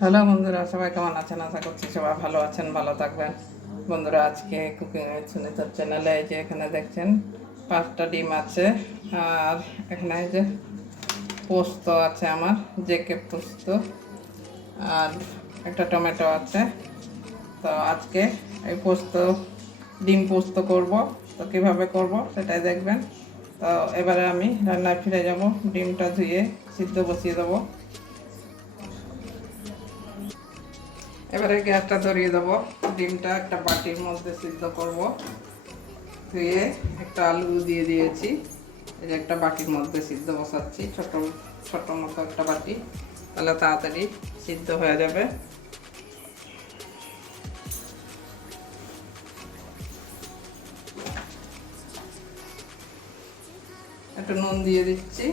Hello বন্ধুরা, সবাই কেমন আছেন? আশা করছি সবাই ভালো আছেন, ভালো থাকবেন। বন্ধুরা, আজকে কুকিং সুনিতার চ্যানেলে এই যে এখানে দেখছেন, পাঁচটা ডিম আছে, আর এখানে এই যে পোস্ত আছে আমার, জেকে পোস্ত, আর একটা টমেটো আছে। তো আজকে এই পোস্ত, ডিম পোস্ত করব। তো কীভাবে করব সেটাই দেখবেন। তো এবারে আমি রান্নায় ফিরে যাব, ডিমটা ধুয়ে সিদ্ধ বসিয়ে দেবো। এবারে গ্যাসটা ধরিয়ে দেবো। ডিমটা একটা বাটির মধ্যে সিদ্ধ করব। ধুয়ে একটা আলু দিয়ে দিয়েছি। যে একটা বাটির মধ্যে সিদ্ধ বসাচ্ছি। ছোট ছোট মতো একটা বাটি। তাহলে তাড়াতাড়ি সিদ্ধ হয়ে যাবে। একটু নুন দিয়ে দিচ্ছি।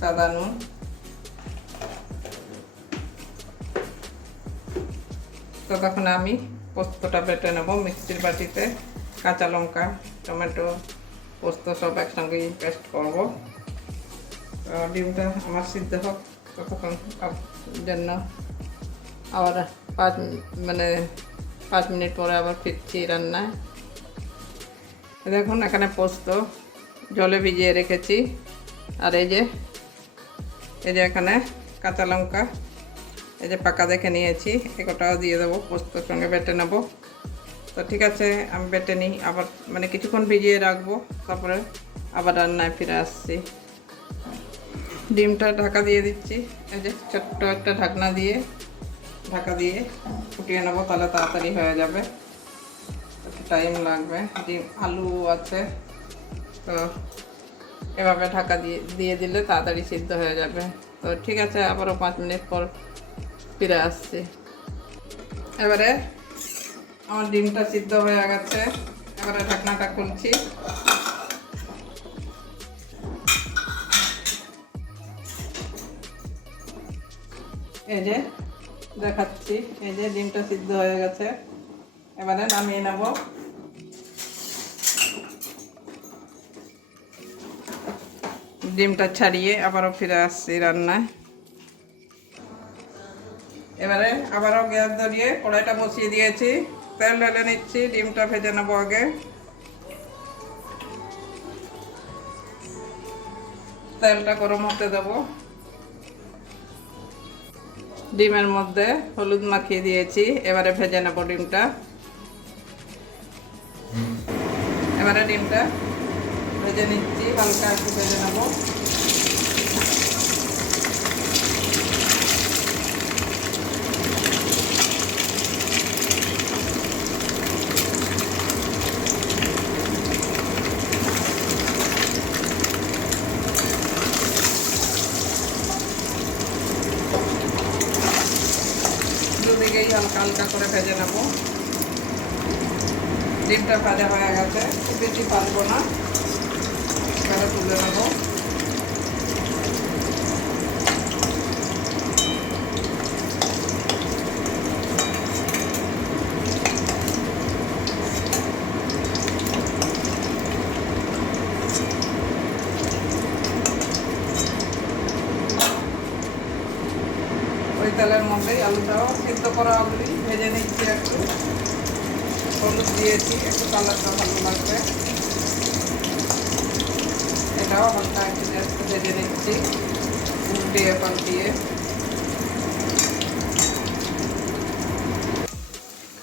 সাদা নুন। তো তখন আমি পোস্তটা বেটে নেব মিক্সির বাটিতে। কাঁচা লঙ্কা, টমেটো, পোস্ত সব একসঙ্গেই পেস্ট করব। ডিমটা আমার সিদ্ধ হোক, ততক্ষণ জন্য আবার পাঁচ মানে পাঁচ মিনিট পরে আবার ফিরছি রান্নায়। দেখুন এখানে পোস্ত জলে ভিজিয়ে রেখেছি। আর এই যে এই যে এখানে কাঁচা লঙ্কা। এই যে পাকা দেখে নিয়েছি, এগোটাও দিয়ে দেবো, পোস্তর সঙ্গে বেটে নেব। তো ঠিক আছে, আমি বেটে নিই, আবার মানে কিছুক্ষণ ভিজিয়ে রাখব, তারপরে আবার রান্নায় ফিরে আসছি। ডিমটা ঢাকা দিয়ে দিচ্ছি, এই যে ছোট্ট একটা ঢাকনা দিয়ে, ঢাকা দিয়ে ফুটিয়ে নেব, তাহলে তাড়াতাড়ি হয়ে যাবে। টাইম লাগবে, ডিম, আলু আছে, তো এভাবে ঢাকা দিয়ে দিয়ে দিলে তাড়াতাড়ি সিদ্ধ হয়ে যাবে। তো ঠিক আছে, আবারও পাঁচ মিনিট পর ফিরে আসছি। এবারে আমার ডিমটা সিদ্ধ হয়ে গেছে। এবারে ঢাকনাটা খুলছি। এই যে, দেখাচ্ছি। এই যে, ডিমটা সিদ্ধ হয়ে গেছে। এবারে নামিয়ে নেব। ডিমটা ছাড়িয়ে আবারও ফিরে আসছি রান্নায়। আবারও গ্যাস ধরিয়ে কড়াইটা বসিয়ে দিয়েছি। তেল ঢেলে নিচ্ছি, ডিমটা ভেজে নেব আগে। তেলটা গরম হতে দেবো। ডিমের মধ্যে হলুদ মাখিয়ে দিয়েছি, এবারে ভেজে নেব ডিমটা। এবারে ডিমটা ভেজে নিচ্ছি, হালকা একটু ভেজে নেব। দুদিকেই হালকা হালকা করে ভেজে নেব। ডিমটা ভাজা হয়ে গেছে খুব বেশি পারব না। এবারে তুলে নেব। ওই আলুটাও সিদ্ধ করা আলুই ভেজে নিচ্ছি একটু। হলুদ দিয়েছি, একটু কালারটা ভালো লাগবে। এটাও হালকা একটু জাস্ট ভেজে নিচ্ছি, উল্টিয়ে পাল্টিয়ে।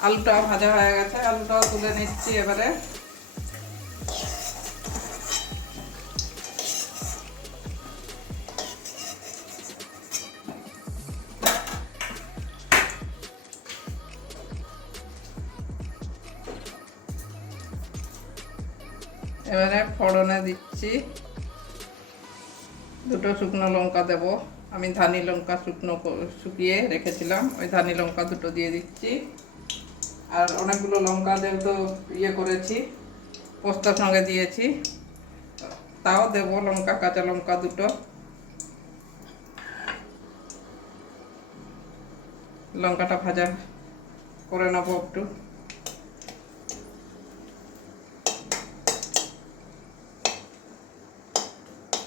আলুটাও ভাজা হয়ে গেছে, আলুটাও তুলে নিচ্ছি এবারে। দুটো শুকনো লঙ্কা দেব। আমি ধানি লঙ্কা শুকনো শুকিয়ে রেখেছিলাম। ওই ধানি লঙ্কা দুটো দিয়ে দিচ্ছি। আর অনেকগুলো লঙ্কা দেব তো ইয়ে করেছি, পোস্তার সঙ্গে দিয়েছি। তাও দেব লঙ্কা, কাঁচা লঙ্কা দুটো। লঙ্কাটা ভাজা করে নেব একটু।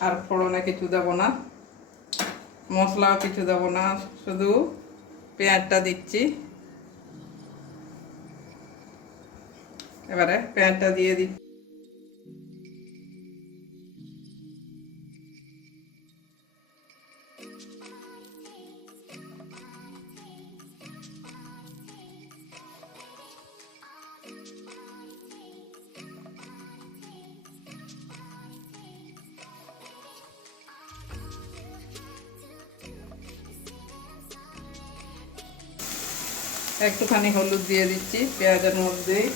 আর ফোড়নে কিছু দেবো না। মশলাও কিছু দেবো না, শুধু পেঁয়াজটা দিচ্ছি। এবারে পেঁয়াজটা দিয়ে দিচ্ছি। একটুখানি হলুদ দিয়ে দিচ্ছি, পেঁয়াজের মধ্যেই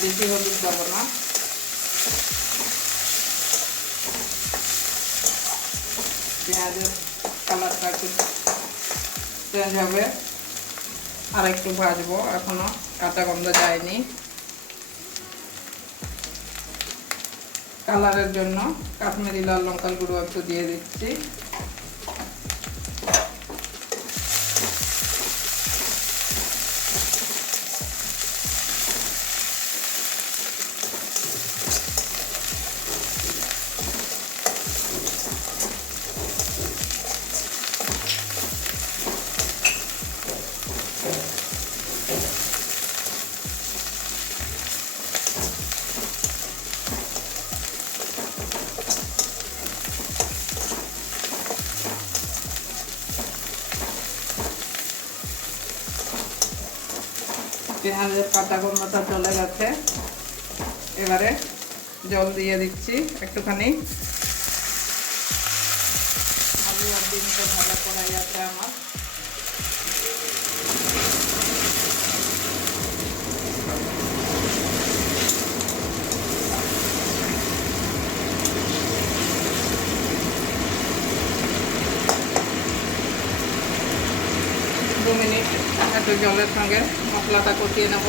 বেশি হলুদ দেবো না। পেঁয়াজের কালারটা একটু চেঞ্জ হবে। আর একটু ভাজবো, এখনও কাঁচা গন্ধ যায়নি। কালারের জন্য কাশ্মীরি লাল লঙ্কার গুঁড়ো একটু দিয়ে দিচ্ছি। পেঁয়াজের কাঁচা গন্ধটা চলে গেছে। এবারে জল দিয়ে দিচ্ছি একটুখানি। আলু আর ডিমটা ভাজা করাই আছে আমার। দু মিনিট, একটু জলের সঙ্গে। মশলাটা কষিয়ে নেব।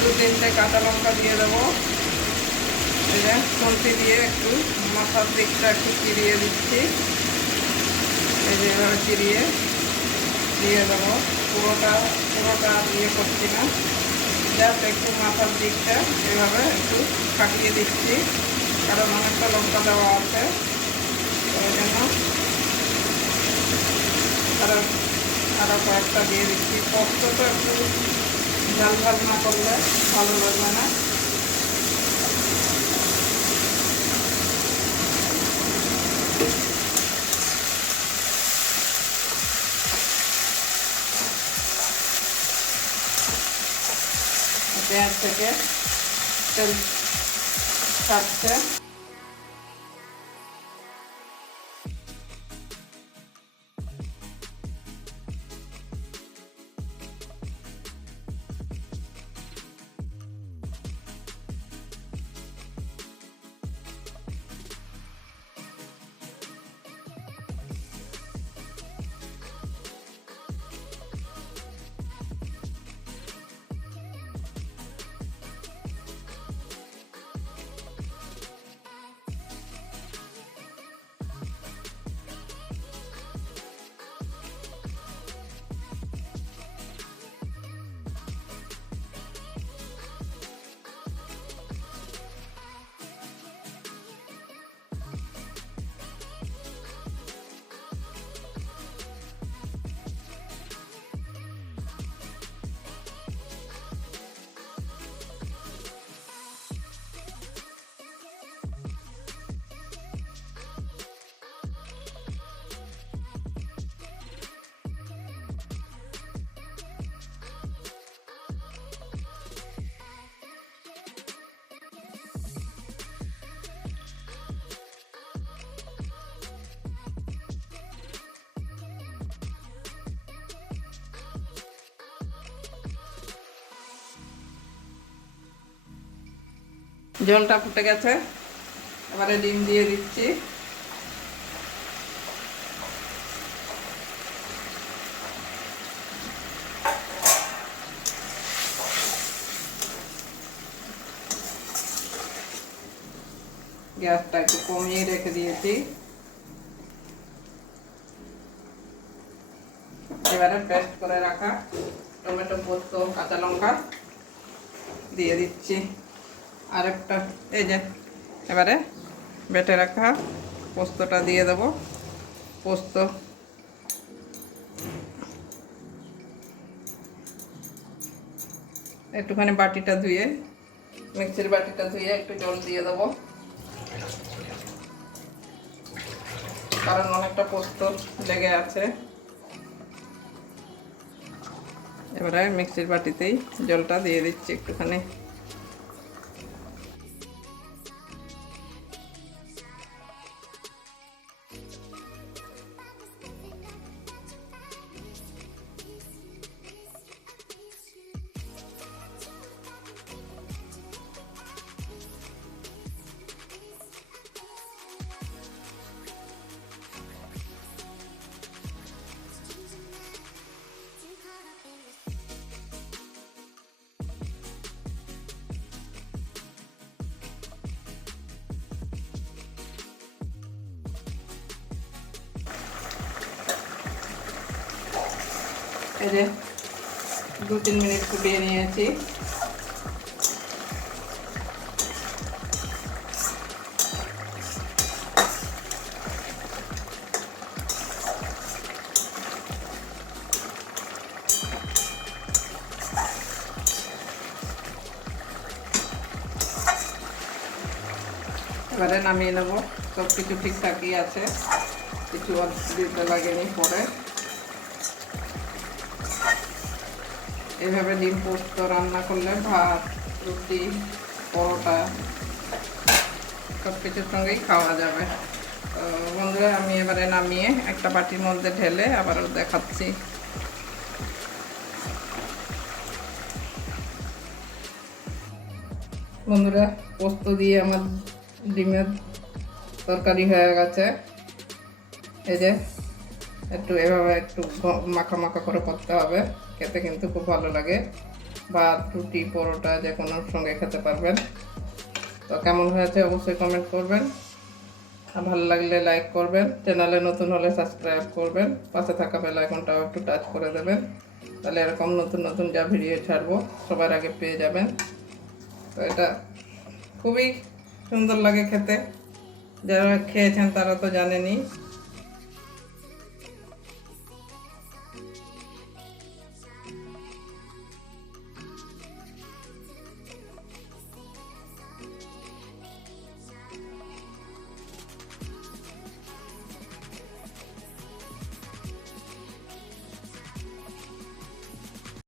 দু তিনটে কাঁচা লঙ্কা দিয়ে দেবো। খুন্তি দিয়ে একটু মাথার দিকটা একটু চিরিয়ে দিচ্ছি। এই যে এভাবে চিরিয়ে দিয়ে দেবো। পুরোটা পুরোটা ইয়ে করছি না। জাস্ট একটু মাথার দিকটা এভাবে একটু কাটিয়ে দিচ্ছি। কারণ অনেকটা লঙ্কা দেওয়া আছে। ওই জন্য আরও আরও কয়েকটা দিয়ে দিচ্ছি। পোস্ত তো একটু ঝাল ঝাল না করলে ভালো লাগবে না। পেঁয়াজ থেকে তেল ছাড়ছে। জলটা ফুটে গেছে। এবারে ডিম দিয়ে দিচ্ছি। গ্যাসটা একটু কমিয়ে রেখে দিয়েছি। এবারে পেস্ট করে রাখা টমেটো পোস্ত, কাঁচা লঙ্কা দিয়ে দিচ্ছি। আর একটা এই যে, এবারে বেটে রাখা পোস্তটা দিয়ে দেব। পোস্ত। একটুখানি বাটিটা ধুয়ে, মিক্সির বাটিটা ধুয়ে একটু জল দিয়ে দেবো। কারণ অনেকটা পোস্ত লেগে আছে। এবারে মিক্সির বাটিতেই জলটা দিয়ে দিচ্ছি একটুখানি। এই যে দু তিন মিনিট ফুটিয়ে নিয়েছি। এবারে নামিয়ে নেব। সব কিছু ঠিকঠাকই আছে। কিছু দিতে লাগেনি পরে। এভাবে ডিম পোস্ত রান্না করলে ভাত, রুটি, পরোটা সব কিছুর সঙ্গেই খাওয়া যাবে। বন্ধুরা, আমি এবারে নামিয়ে একটা বাটির মধ্যে ঢেলে আবারও দেখাচ্ছি। বন্ধুরা, পোস্ত দিয়ে আমার ডিমের তরকারি হয়ে গেছে। এই যে একটু এভাবে একটু মাখা মাখা করে করতে হবে। খেতে কিন্তু খুব ভালো লাগে। বা রুটি, পরোটা যে কোনো সঙ্গে খেতে পারবেন। তো কেমন হয়েছে অবশ্যই কমেন্ট করবেন। আর ভালো লাগলে লাইক করবেন। চ্যানেলে নতুন হলে সাবস্ক্রাইব করবেন। পাশে থাকা বেল আইকনটাও একটু টাচ করে দেবেন। তাহলে এরকম নতুন নতুন যা ভিডিও ছাড়বো, সবার আগে পেয়ে যাবেন। তো এটা খুবই সুন্দর লাগে খেতে। যারা খেয়েছেন তারা তো জানেনই।